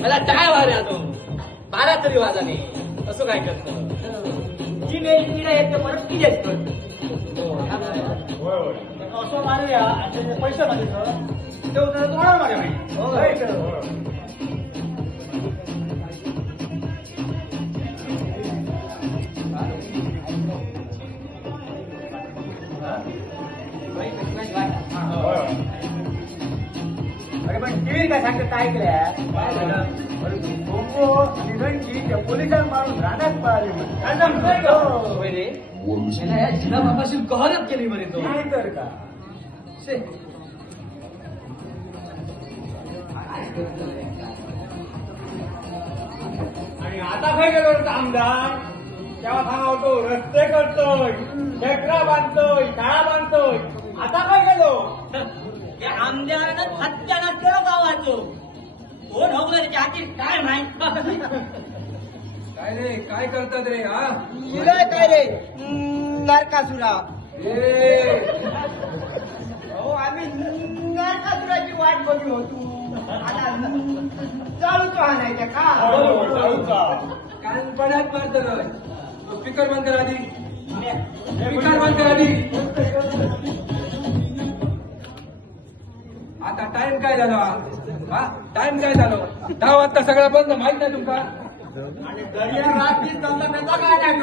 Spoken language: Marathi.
मला काय वाऱ्या तो 12 तरी वाजाने असं काय करतं जी मेल तिला येतं परत ती येत असं मारूया आणि पैसे मागितलं ते उतर तुम्हाला मागे अरे पण ती काय सांगते काय केल्या पोलिसांना मारून राहण्यात पळाली जिना बापाशी गहरच केली बरे तो नाही तर का आणि आता काय गेलो आमदार तेव्हा सांगतो रस्ते करतोय लेकरा बांधतोय शाळा बांधतोय आता काय गेलो त्या आमदारानं सत्यानाश केलं गावाचो कोण हो त्याच्या हाती काय माहित काय रे काय करतात रे हा तुला काय रे नरकासुरा हो आम्ही नरकासुराची वाट बघी होतो आता चालूच आणायच्या का कान पड्यात मारत स्पीकर बंद कर आधी स्पीकर बंद कर आधी आता टाइम काय झाला हा टाइम काय झालो 10 वाजता सगळं बंद माहित नाही तुमका आणि दर्या रात्री चालला त्याचा काय नाही